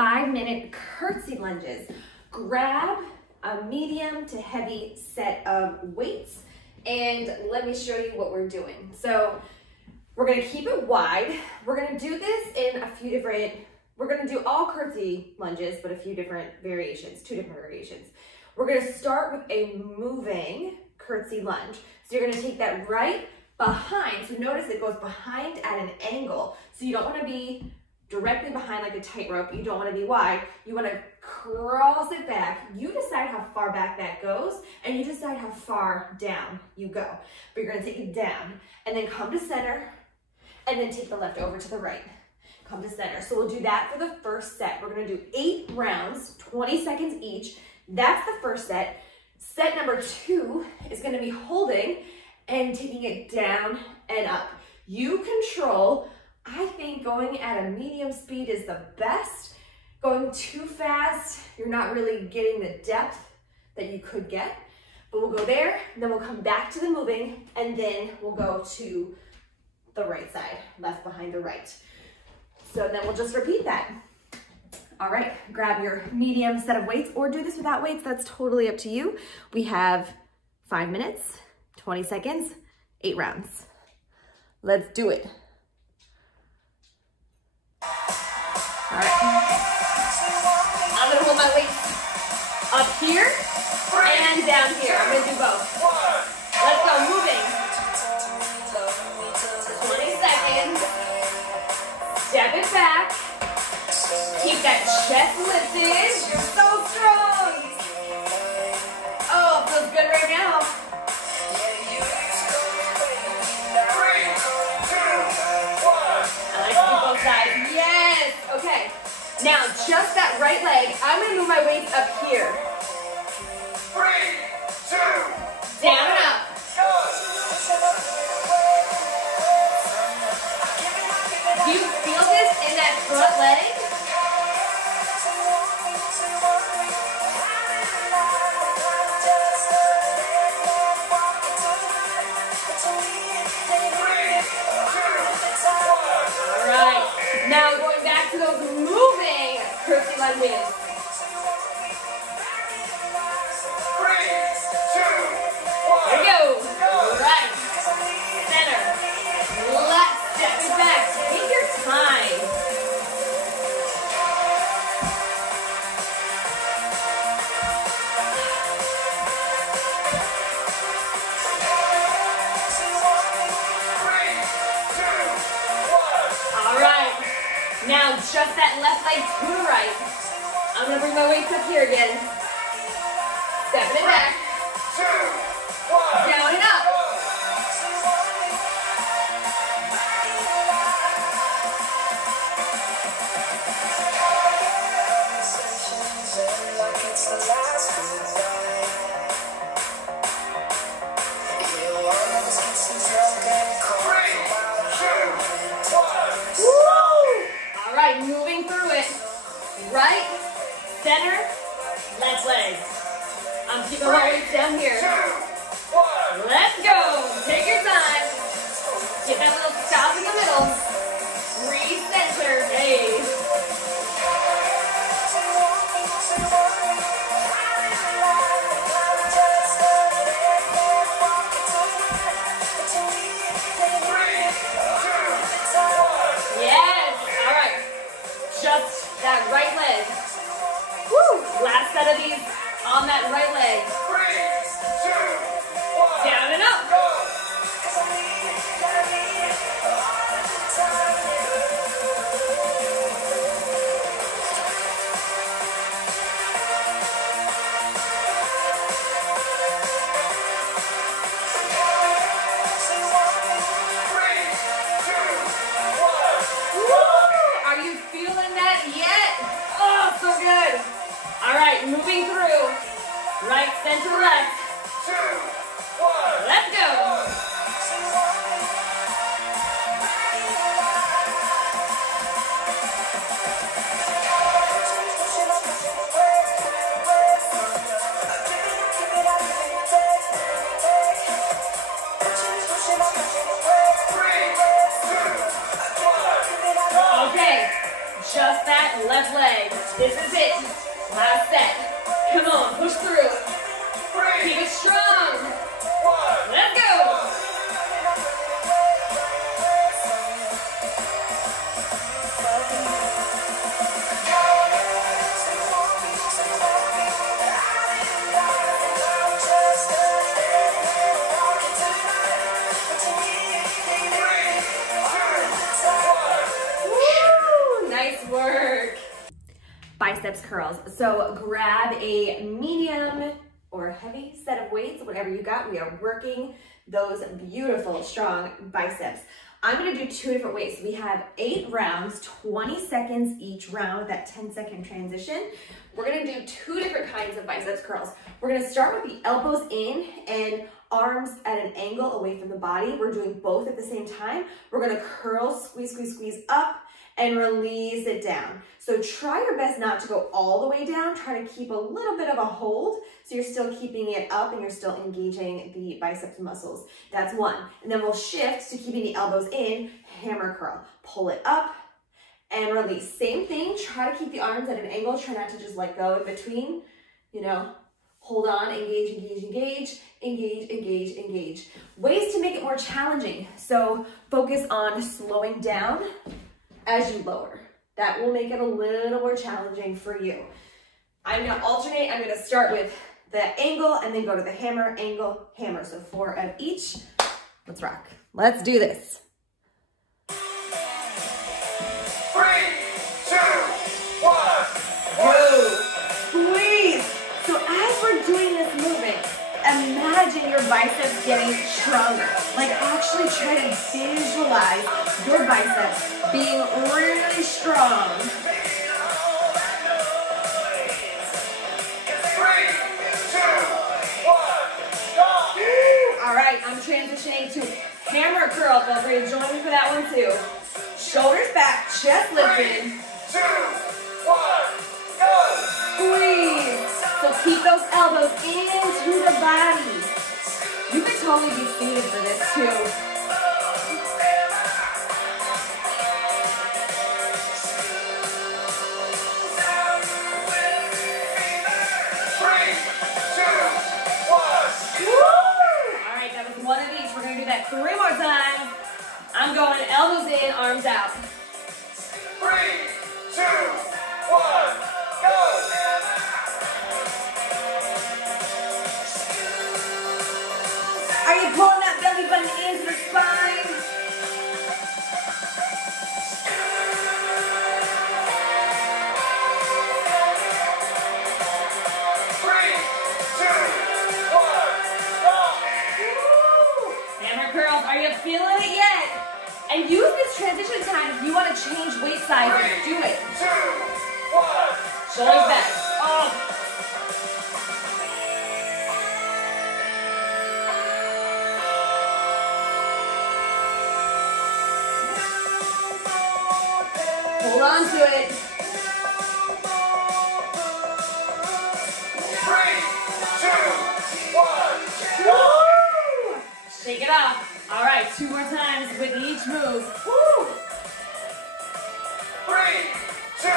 5-minute curtsy lunges. Grab a medium to heavy set of weights and let me show you what we're doing. So we're gonna keep it wide. We're gonna do this in a few different, we're gonna do all curtsy lunges, but a few different variations, 2 different variations. We're gonna start with a moving curtsy lunge. So you're gonna take that right behind. So notice it goes behind at an angle. So you don't wanna be directly behind like a tightrope. You don't wanna be wide. You wanna cross it back. You decide how far back that goes and you decide how far down you go. But you're gonna take it down and then come to center and then take the left over to the right. Come to center. So we'll do that for the first set. We're gonna do 8 rounds, 20 seconds each. That's the first set. Set number 2 is gonna be holding and taking it down and up. You control. I think going at a medium speed is the best. Going too fast, you're not really getting the depth that you could get. But we'll go there, and then we'll come back to the moving, and then we'll go to the right side, left behind the right. So then we'll just repeat that. All right, grab your medium set of weights, or do this without weights, that's totally up to you. We have 5 minutes, 20 seconds, 8 rounds. Let's do it. All right. I'm gonna hold my weights up here and down here. I'm gonna do both. Let's go, moving. 20 seconds. Step it back. Keep that chest lifted. You're so strong. Oh, feels good right now. I like to do both sides. Yes. Okay. Now, just that right leg, I'm gonna move my weights up here. 3, 2, down and up. Do you feel this in that front leg? All right. Now going back to those moving curtsy lunges. 3, 2, 1. Here we go. Right, center, left, step it back. Take your time. Now just that left leg to the right. I'm gonna bring my weights up here again. Stepping it back. 2, 1. Down and up. Moving through it. Right, center, left leg. I'm keeping my weight set, left leg. This is it. Last set. Come on, push through. Keep it strong. Let's go. Biceps curls. So grab a medium or heavy set of weights, whatever you got. We are working those beautiful, strong biceps. I'm gonna do 2 different weights. We have 8 rounds, 20 seconds each round, that 10-second transition. We're gonna do 2 different kinds of biceps curls. We're gonna start with the elbows in and arms at an angle away from the body. We're doing both at the same time. We're gonna curl, squeeze, squeeze, squeeze up, and release it down. So try your best not to go all the way down. Try to keep a little bit of a hold so you're still keeping it up and you're still engaging the biceps muscles. That's 1. And then we'll shift to keeping the elbows in, hammer curl. Pull it up and release. Same thing, try to keep the arms at an angle. Try not to just let go in between, you know. Hold on, engage, engage, engage, engage, engage, engage. Ways to make it more challenging. So focus on slowing down as you lower. That will make it a little more challenging for you. I'm gonna alternate. I'm gonna start with the angle and then go to the hammer, angle, hammer. So 4 of each. Let's rock. Let's do this. 3, 2, 1. Whoa. Squeeze. So as we're doing this movement, imagine your biceps getting stronger. Like actually try to visualize your biceps being really strong. 3, 2, 1, stop. All right, I'm transitioning to hammer curl. Feel free to join me for that one too. Shoulders back, chest lifted. 3, 2, 1, go. Squeeze. So keep those elbows into the body. You can totally be seated for this too. One of each. We're going to do that 3 more times. I'm going elbows in, arms out. 3, 2, 1, go. Are you pulling that belly button into the spine? 3, 2, 1, stop. Hammer curls. Are you feeling it yet? And use this transition time if you want to change weight sizes. 3, Do it. 2, 1. Shoulders back. Oh. Hold on to it. 3, 2, 1, go. Shake it off. All right, 2 more times with each move. Woo. 3, 2,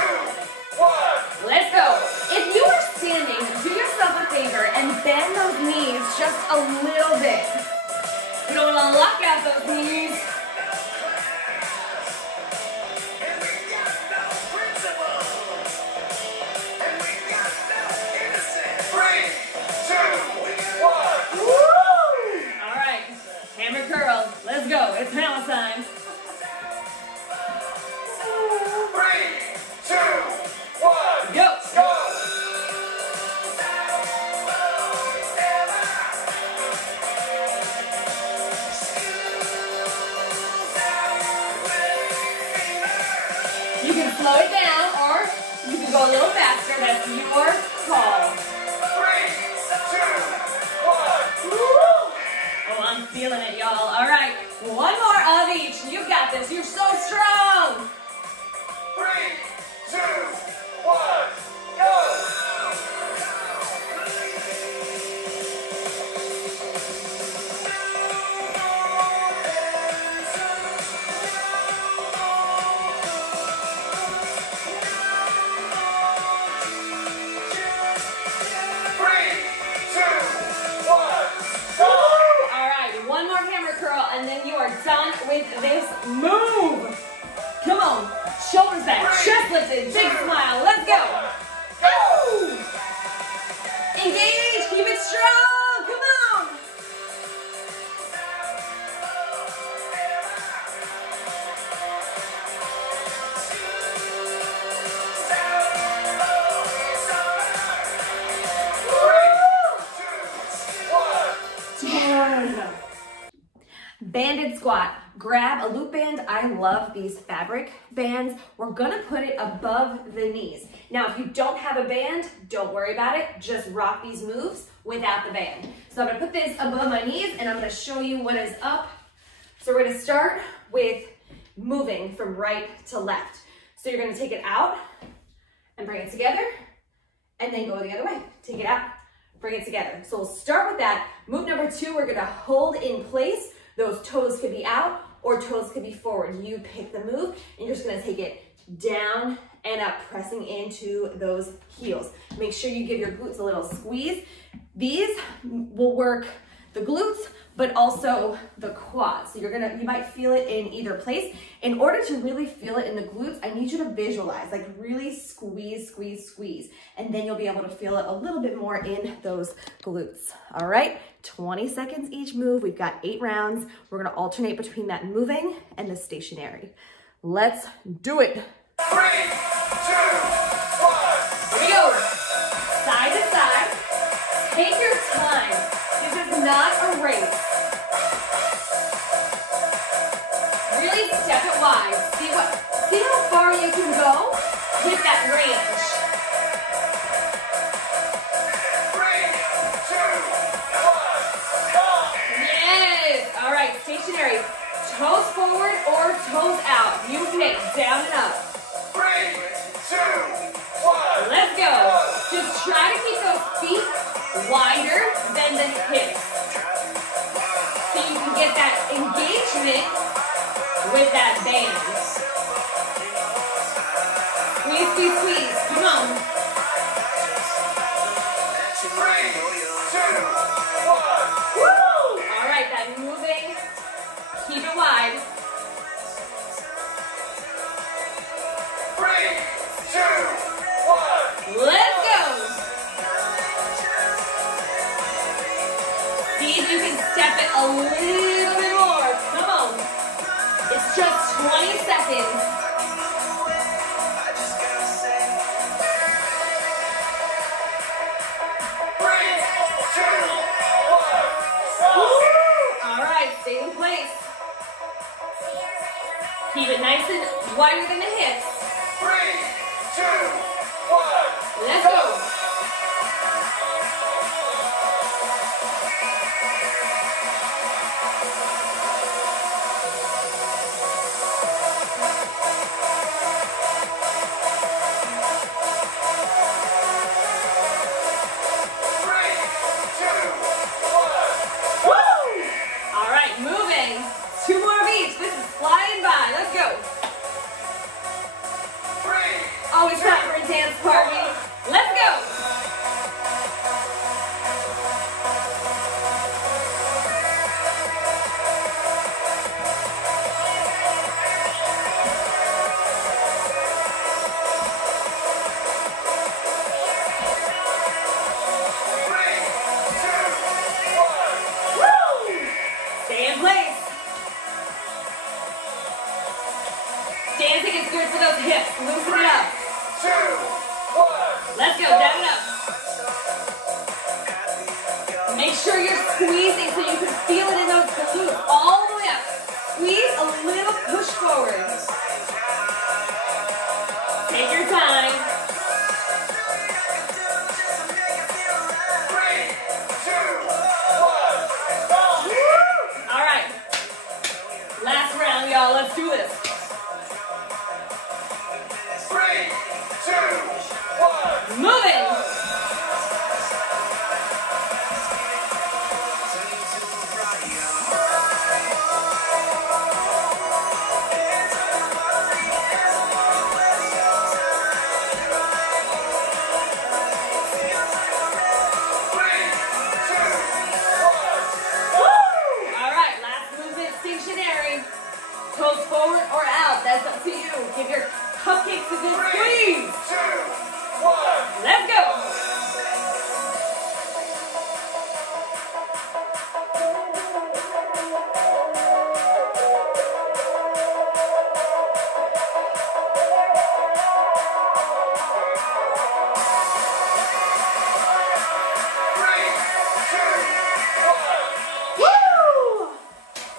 1. Let's go. If you are standing, do yourself a favor and bend those knees just a little bit. You don't want to lock out those knees. 3, 2, 1. Woo! All right, hammer curls. Let's go. It's hammer time. 3, 2, 1. Go. Go. You can slow it down or you can go a little faster. That's your call. 3, 2, 1. Woo! Oh, I'm feeling it, y'all. All right, 1 more of each. You got this. You're so strong. 3, 2, 1, go. with this move. Come on, shoulders back, chest lifted, big smile, let's go. Woo! Engage, keep it strong, come on. Banded squat. Grab a loop band. I love these fabric bands. We're gonna put it above the knees. Now, if you don't have a band, don't worry about it. Just rock these moves without the band. So I'm gonna put this above my knees and I'm gonna show you what is up. So we're gonna start with moving from right to left. So you're gonna take it out and bring it together and then go the other way. Take it out, bring it together. So we'll start with that. Move number 2, we're gonna hold in place. Those toes could be out or toes could be forward. You pick the move and you're just gonna take it down and up, pressing into those heels. Make sure you give your glutes a little squeeze. These will work the glutes, but also the quads. So you might feel it in either place. In order to really feel it in the glutes, I need you to visualize, like really squeeze, squeeze, squeeze. And then you'll be able to feel it a little bit more in those glutes. All right, 20 seconds each move. We've got 8 rounds. We're gonna alternate between that moving and the stationary. Let's do it. 3, 2, 1. Here we go. Side to side. Take your time. This is not a race. Really step it wide. See how far you can go with that range. 3, 2, 1, go. Yes. All right, stationary. Toes forward or toes out. You pick, down and up. 3, 2, 1. Let's go. Just try to keep those feet wider than the hips. So you can get that engagement with that band. Squeeze, squeeze, squeeze. Come on. 3, 2, 1. Woo! All right, that moving. Keep it wide. 3, 2, 1. Let's go. See if you can step it a little bit more. Come on. It's just 20 seconds. 3, 2, 1. Woo! All right, stay in place. Keep it nice and wider than the hips. 3, 2, 1. Let's go. Always time for a dance party. Let's go. Woo! Stay in place. Dancing is good for those hips. Loosen it up. 2, 1. Let's go, down and up. Make sure you're squeezing so you can feel it in those glutes all the way up. Squeeze a little push forward. Take your time. 3, 2, 1. Woo! All right. Last round, y'all. Let's do this. 3, 2, 1. Moving. Toes forward or out, that's up to you. Give your cupcakes a good 3, 2, squeeze. 1. Let's go.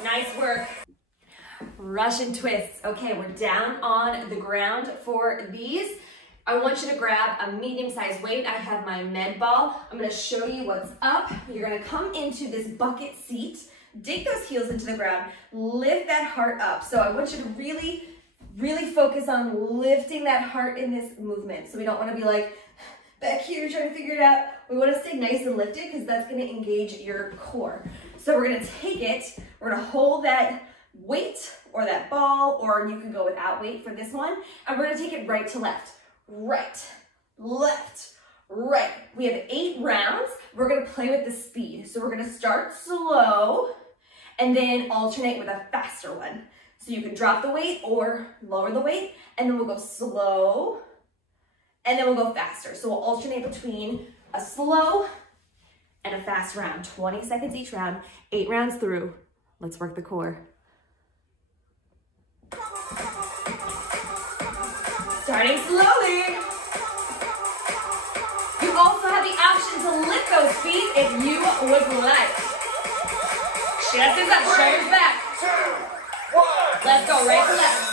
Nice work. Russian twists. Okay, we're down on the ground for these. I want you to grab a medium-sized weight. I have my med ball. I'm gonna show you what's up. You're gonna come into this bucket seat, dig those heels into the ground, lift that heart up. So I want you to really, really focus on lifting that heart in this movement. So we don't wanna be like back here trying to figure it out. We wanna stay nice and lifted because that's gonna engage your core. So we're gonna take it, we're gonna hold that weight or that ball, or you can go without weight for this one, and we're gonna take it right to left, right, left, right. We have 8 rounds. We're gonna play with the speed. So we're gonna start slow and then alternate with a faster one. So you can drop the weight or lower the weight, and then we'll go slow, and then we'll go faster. So we'll alternate between a slow and a fast round. 20 seconds each round, 8 rounds through. Let's work the core. Starting slowly. You also have the option to lift those feet if you would like. Chest is up, shoulders back. 2, 1. Let's go, right to left.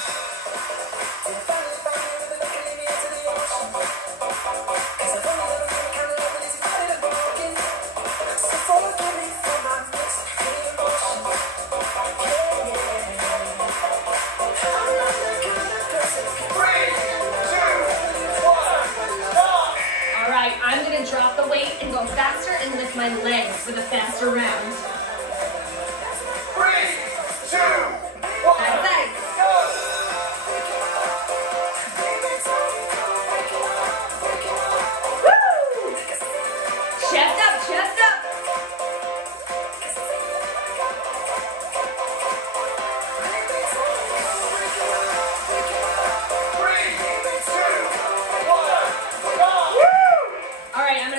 Drop the weight and go faster and lift my legs for the faster round. 3, 2, 1. That's it. Go. Woo! Chest up, chest up.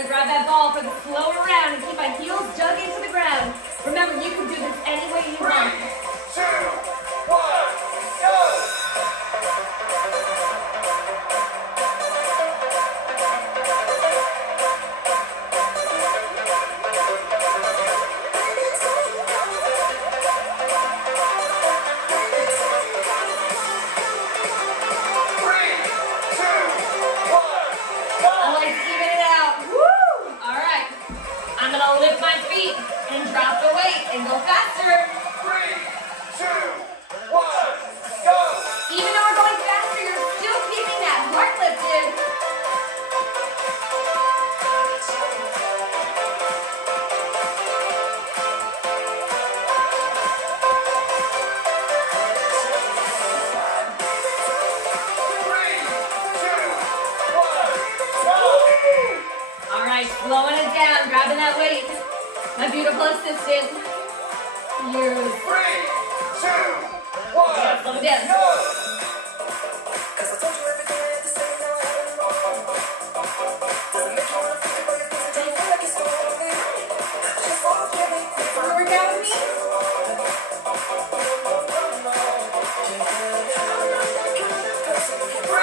Grab that ball for the slower round and keep my heels dug into the ground. Remember, you can do this any way you want. 3, 2, 1, go! And drop the weight and go faster. 3, 2, 1, go! Even though we're going faster, you're still keeping that heart lifted. 3, 2, 1, go! All right, slowing it down, grabbing that weight. My beautiful assistant. You. 3, 2, 1, Slow it down. go! Wanna work out with me? 3,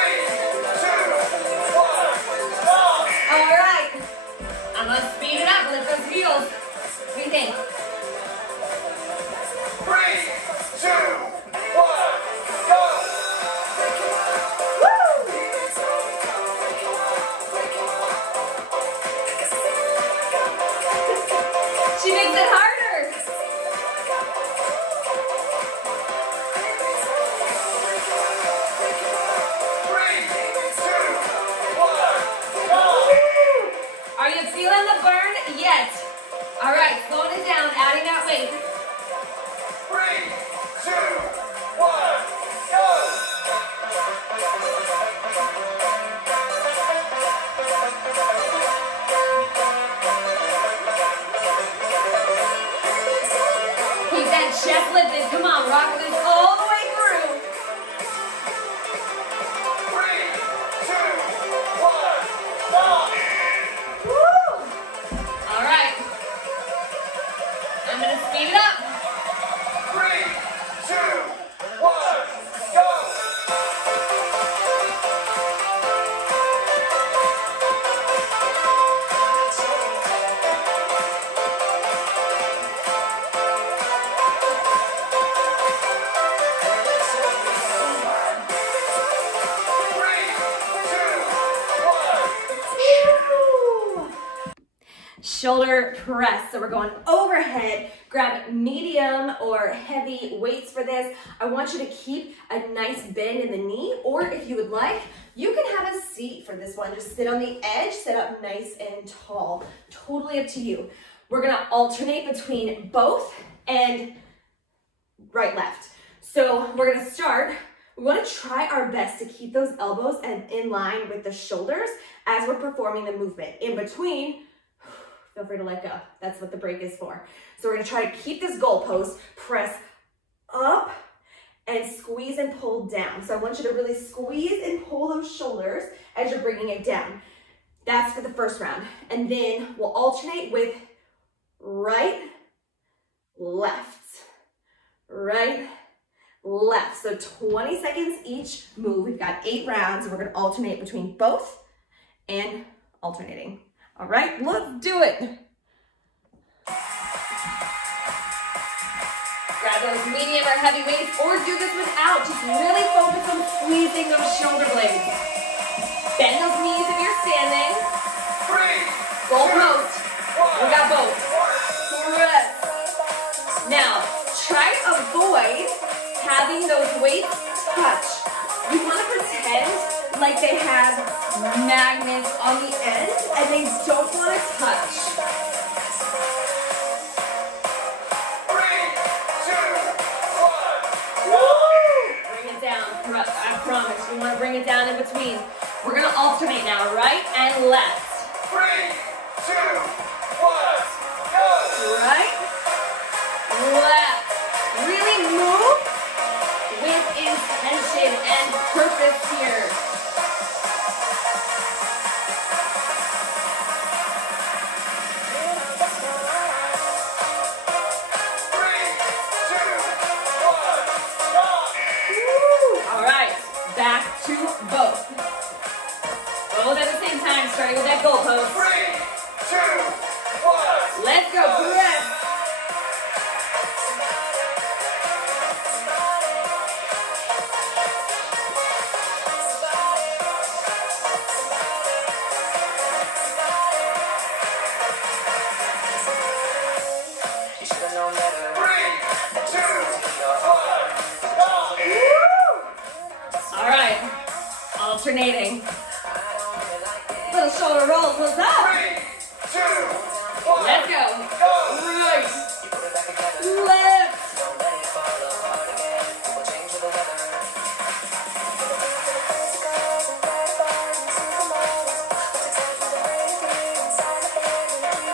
2, 1, go! All right. I'm gonna speed it up. Lift those heels. What do you think? 3, 2, 1, go! shoulder press. So we're going overhead. Grab medium or heavy weights for this. I want you to keep a nice bend in the knee, or if you would like, you can have a seat for this one. Just sit on the edge, sit up nice and tall. Totally up to you. We're gonna alternate between both and right, left. So we're gonna start. We wanna try our best to keep those elbows in line with the shoulders as we're performing the movement. In between, feel free to let go. That's what the break is for. So we're gonna try to keep this goalpost, press up and squeeze and pull down. So I want you to really squeeze and pull those shoulders as you're bringing it down. That's for the first round. And then we'll alternate with right, left, right, left. So 20 seconds each move. We've got 8 rounds, and we're gonna alternate between both and alternating. All right, let's do it. Grab those medium or heavy weights, or do this without. Just really focus on squeezing those shoulder blades. Bend those knees if you're standing. 3, Goal post. We got both. Press. Now, try to avoid having those weights touch. You want to pretend like they have magnets on the end and they don't want to touch. 3, 2, 1, Woo! Bring it down. I promise. We want to bring it down in between. We're going to alternate now, right and left. 3, 2, 1, go! Right, left. Really move with intention and purpose here. All right, back to both. Both at the same time, starting with that goalpost. 3, 2, 1. Let's go, press. Alternating. Little shoulder rolls, what's up? 3, 2, 1. Let's go. Right. Left.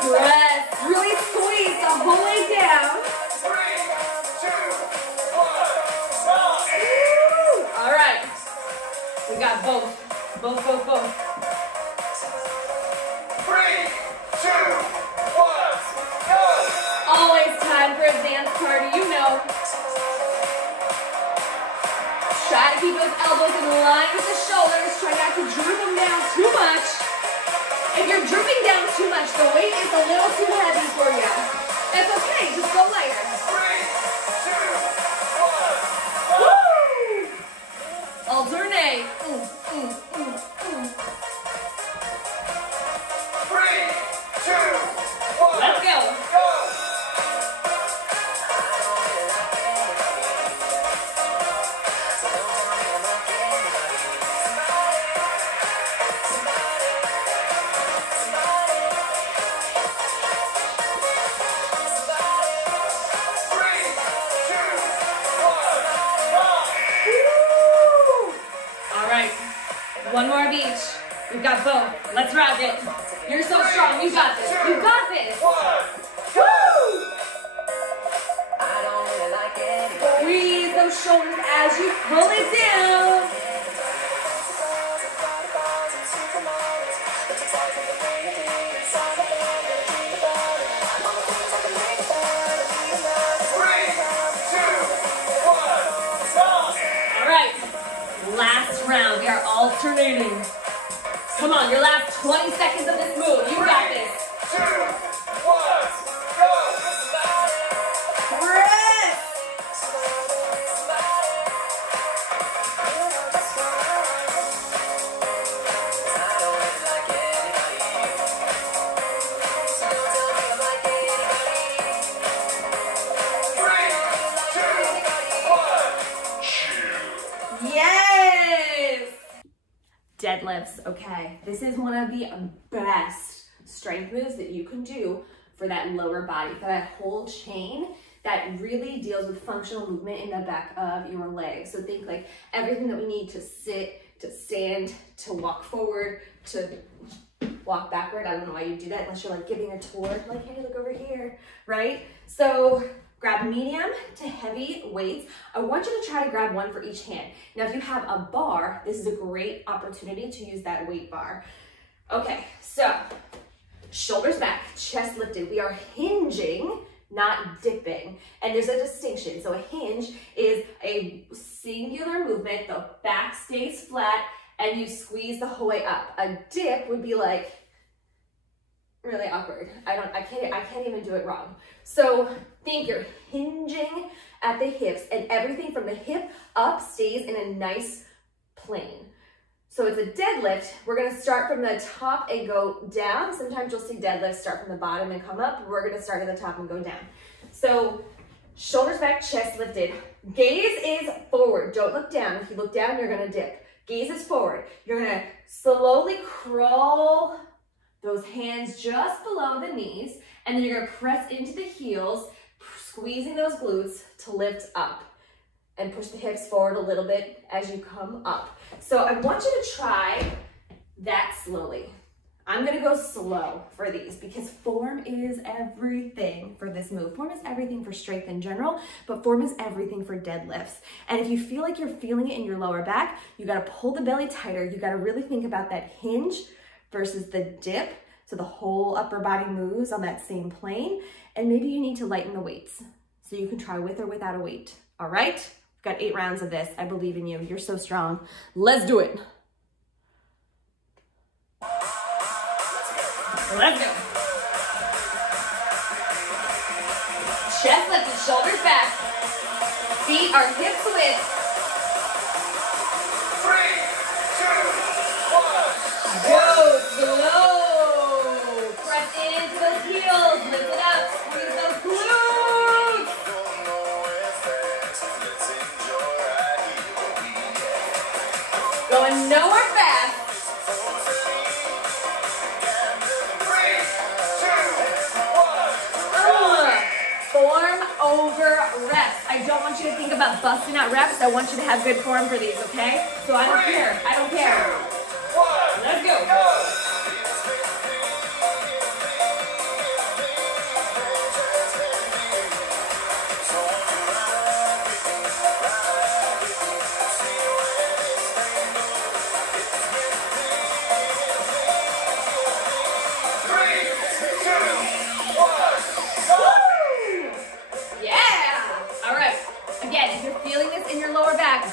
Press. Really squeeze the whole way down. 3, 2, 1, stop. All right. We got both. Both. 3, 2, 1, go! Always time for a dance party, you know. Try to keep those elbows in line with the shoulders. Try not to droop them down too much. If you're drooping down too much, the weight is a little too heavy for you. That's okay, just go lighter. 3, 2, 1, Woo! Alternate. 3, 2, 1. Let's go. Go! One more of each. We've got both. Let's rock it. You're so strong. You got this. You got this. Woo! Squeeze those shoulders as you pull it down. All right. Last round. We are alternating. Come on, your last 20 seconds of this move. You got this. 2, 1, go! Press. Yes! Deadlifts, okay. This is one of the best strength moves that you can do for that lower body, for that whole chain that really deals with functional movement in the back of your legs. So think like everything that we need to sit, to stand, to walk forward, to walk backward. I don't know why you do that unless you're like giving a tour, like, hey, look over here, right? So grab medium to heavy weights. I want you to try to grab one for each hand. Now, if you have a bar, this is a great opportunity to use that weight bar. Okay, so shoulders back, chest lifted. We are hinging, not dipping. And there's a distinction. So a hinge is a singular movement. The back stays flat and you squeeze the whole way up. A dip would be like really awkward. I can't even do it wrong. So think you're hinging at the hips and everything from the hip up stays in a nice plane. So it's a deadlift. We're gonna start from the top and go down. Sometimes you'll see deadlifts start from the bottom and come up. We're gonna start at the top and go down. So shoulders back, chest lifted. Gaze is forward, don't look down. If you look down, you're gonna dip. Gaze is forward. You're gonna slowly crawl those hands just below the knees, and then you're gonna press into the heels, squeezing those glutes to lift up and push the hips forward a little bit as you come up. So I want you to try that slowly. I'm gonna go slow for these because form is everything for this move. Form is everything for strength in general, but form is everything for deadlifts. And if you feel like you're feeling it in your lower back, you gotta pull the belly tighter. You gotta really think about that hinge versus the dip. So the whole upper body moves on that same plane. And maybe you need to lighten the weights. So you can try with or without a weight. All right? We've got 8 rounds of this. I believe in you. You're so strong. Let's do it. Let's go. Chest lifted, shoulders back. Feet are hips width. 3, 2, 1. Go slow. Press into those heels. Lift it up. Squeeze those glutes. Going nowhere fast. 3, 2, 1. Form over reps. I don't want you to think about busting out reps. I want you to have good form for these, okay? So I don't care. I don't care. 1. Let's go. Go.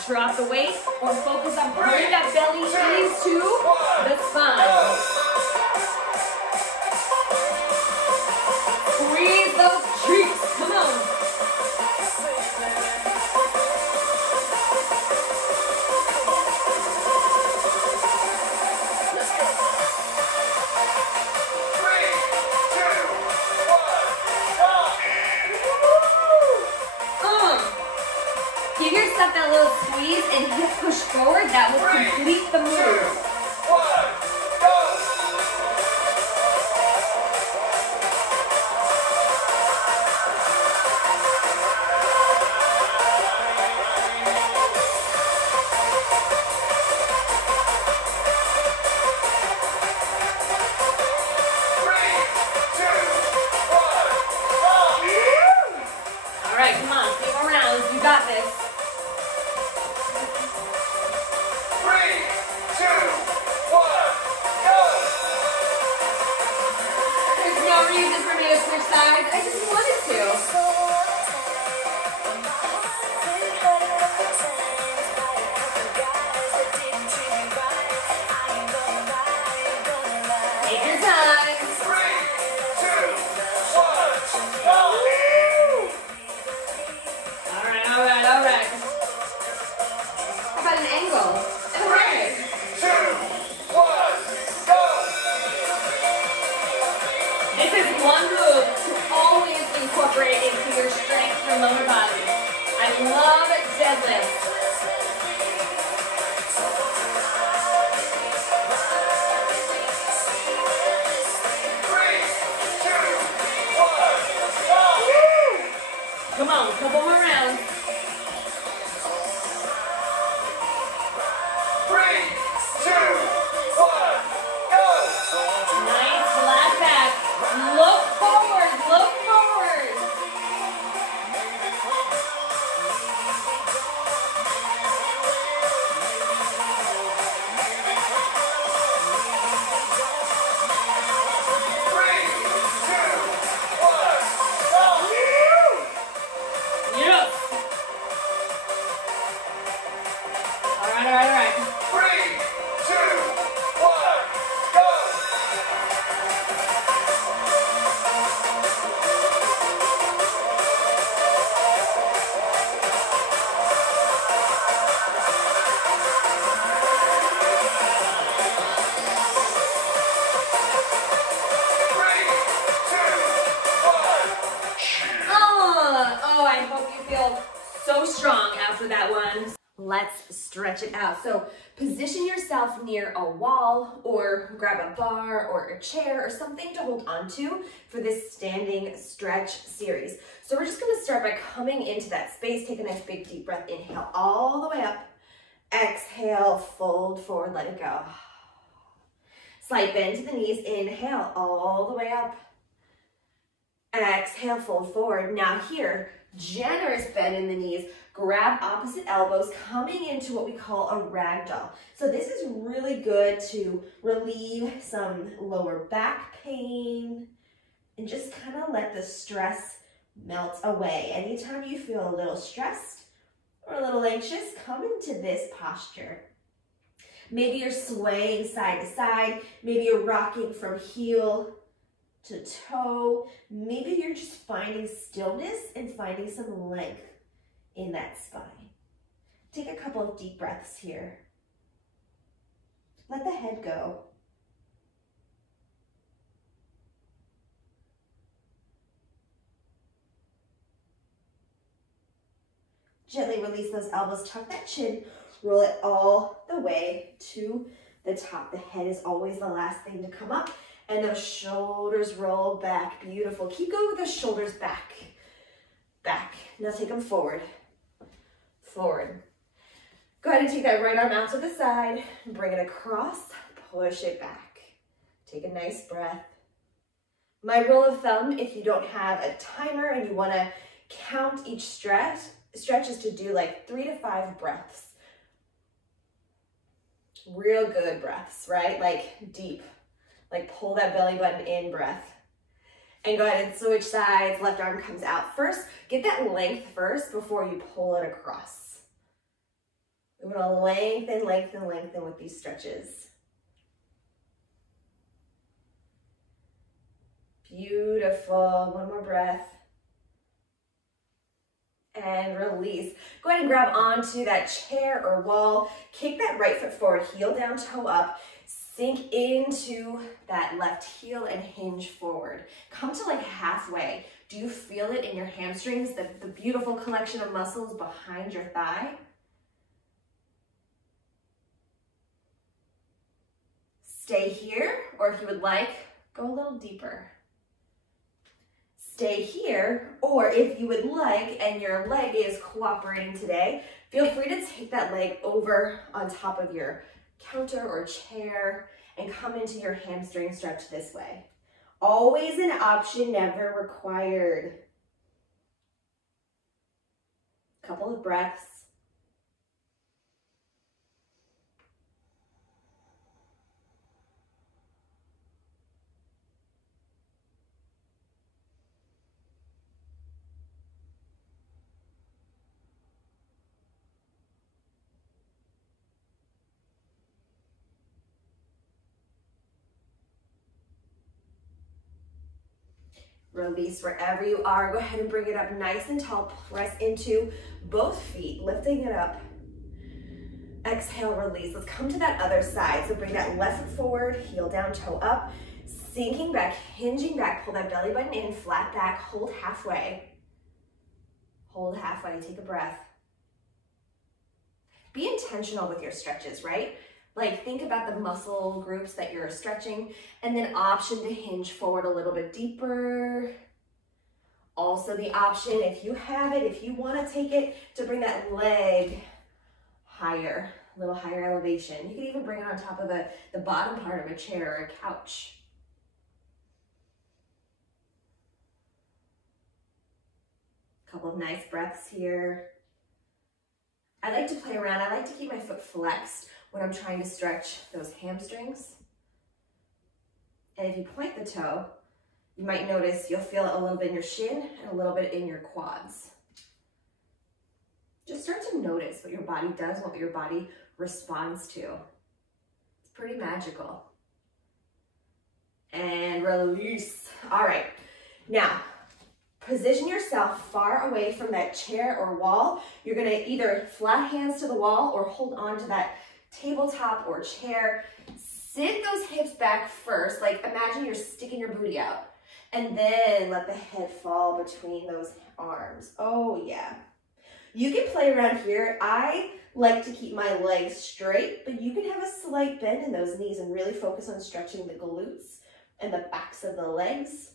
Drop the weight or focus on pulling that belly into the spine. Squeeze those cheeks. Come on. Let's go. 3, 2, 1, go. Give yourself that little squeeze and hip push forward. That will complete the move. 2, 1, go. All right, come on, 3 more rounds. You got this. 3, 2, right, all right, all right. 3, 2, 1, go! Oh, I hope you feel so strong after that one. Let's stretch it out. So position yourself near a wall or grab a bar or a chair or something to hold onto for this standing stretch series. So we're just gonna start by coming into that space. Take a nice big deep breath. Inhale all the way up. Exhale, fold forward, let it go. Slight bend to the knees. Inhale all the way up. Exhale, fold forward. Now here, generous bend in the knees. Grab opposite elbows, coming into what we call a ragdoll. So this is really good to relieve some lower back pain and just kind of let the stress melt away. Anytime you feel a little stressed or a little anxious, come into this posture. Maybe you're swaying side to side. Maybe you're rocking from heel to toe. Maybe you're just finding stillness and finding some length in that spine. Take a couple of deep breaths here. Let the head go. Gently release those elbows, tuck that chin, roll it all the way to the top. The head is always the last thing to come up, and those shoulders roll back. Beautiful. Keep going with those shoulders back. Back. Now take them forward. Forward. Go ahead and take that right arm out to the side, bring it across, push it back. Take a nice breath. My rule of thumb, if you don't have a timer and you want to count each stretch is to do like 3 to 5 breaths. Real good breaths, right? Like deep, like pull that belly button in breath. And go ahead and switch sides. Left arm comes out first. Get that length first before you pull it across. We want to lengthen, lengthen, lengthen with these stretches. Beautiful. One more breath. And release. Go ahead and grab onto that chair or wall. Kick that right foot forward, heel down, toe up. Sink into that left heel and hinge forward. Come to like halfway. Do you feel it in your hamstrings, the beautiful collection of muscles behind your thigh? Stay here, or if you would like, go a little deeper. Stay here, or if you would like and your leg is cooperating today, feel free to take that leg over on top of your counter or chair and come into your hamstring stretch this way. Always an option, never required. Couple of breaths. Release wherever you are. Go ahead and bring it up nice and tall. Press into both feet, lifting it up. Exhale, release. Let's come to that other side. So bring that left foot forward, heel down, toe up. Sinking back, hinging back. Pull that belly button in, flat back. Hold halfway. Hold halfway. Take a breath. Be intentional with your stretches, right? Like think about the muscle groups that you're stretching and then option to hinge forward a little bit deeper. Also the option, if you have it, if you want to take it, to bring that leg higher, a little higher elevation. You can even bring it on top of the bottom part of a chair or a couch. Couple of nice breaths here. I like to play around. I like to keep my foot flexed when I'm trying to stretch those hamstrings. And if you point the toe, you might notice you'll feel it a little bit in your shin and a little bit in your quads. just start to notice what your body does, what your body responds to. It's pretty magical. And release. All right, now position yourself far away from that chair or wall. You're gonna either flat hands to the wall or hold on to that tabletop or chair. Sit those hips back first, like imagine you're sticking your booty out. And then let the head fall between those arms. Oh yeah. You can play around here. I like to keep my legs straight, but you can have a slight bend in those knees and really focus on stretching the glutes and the backs of the legs.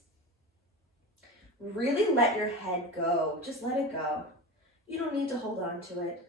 Really let your head go. Just let it go. You don't need to hold on to it.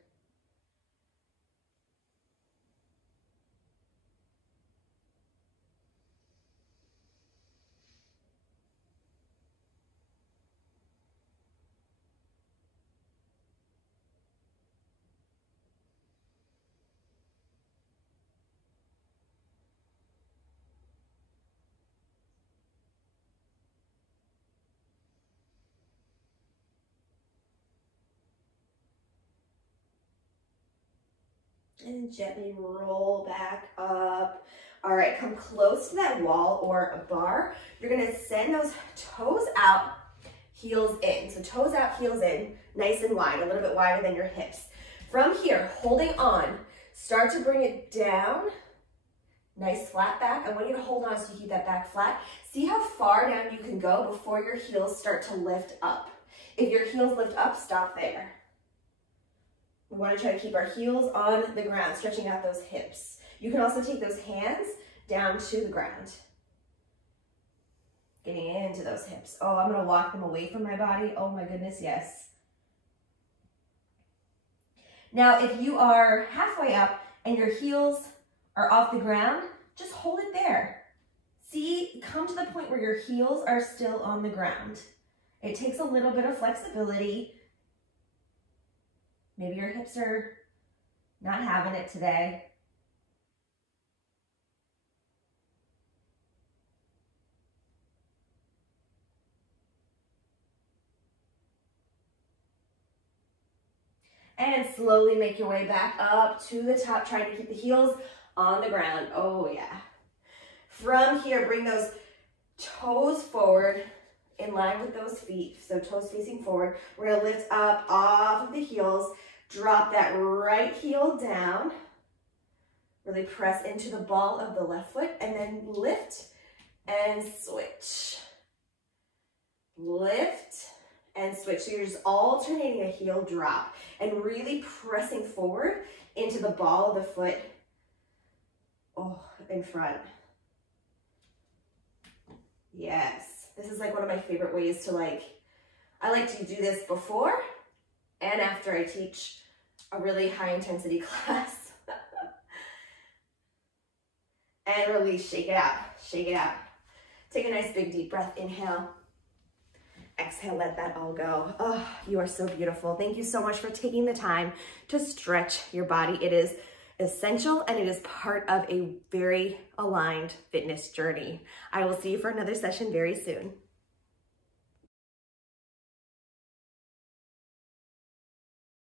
And gently roll back up. All right, come close to that wall or a bar. You're gonna send those toes out, heels in. So toes out, heels in, nice and wide, a little bit wider than your hips. From here, holding on, start to bring it down. Nice flat back. I want you to hold on so you keep that back flat. See how far down you can go before your heels start to lift up. If your heels lift up, stop there. We want to try to keep our heels on the ground, stretching out those hips. You can also take those hands down to the ground. Getting into those hips. Oh, I'm going to walk them away from my body. Oh my goodness, yes. Now, if you are halfway up and your heels are off the ground, just hold it there. See, come to the point where your heels are still on the ground. It takes a little bit of flexibility. Maybe your hips are not having it today. And slowly make your way back up to the top, trying to keep the heels on the ground. Oh yeah. From here, bring those toes forward in line with those feet. So toes facing forward. We're gonna lift up off of the heels. Drop that right heel down. Really press into the ball of the left foot and then lift and switch. Lift and switch. So you're just alternating a heel drop and really pressing forward into the ball of the foot. Oh, in front. Yes. This is like one of my favorite ways to I like to do this before and after I teach a really high intensity class. And release, shake it out, shake it out. Take a nice big deep breath, inhale. Exhale, let that all go. Oh, you are so beautiful. Thank you so much for taking the time to stretch your body. It is essential and it is part of a very aligned fitness journey. I will see you for another session very soon.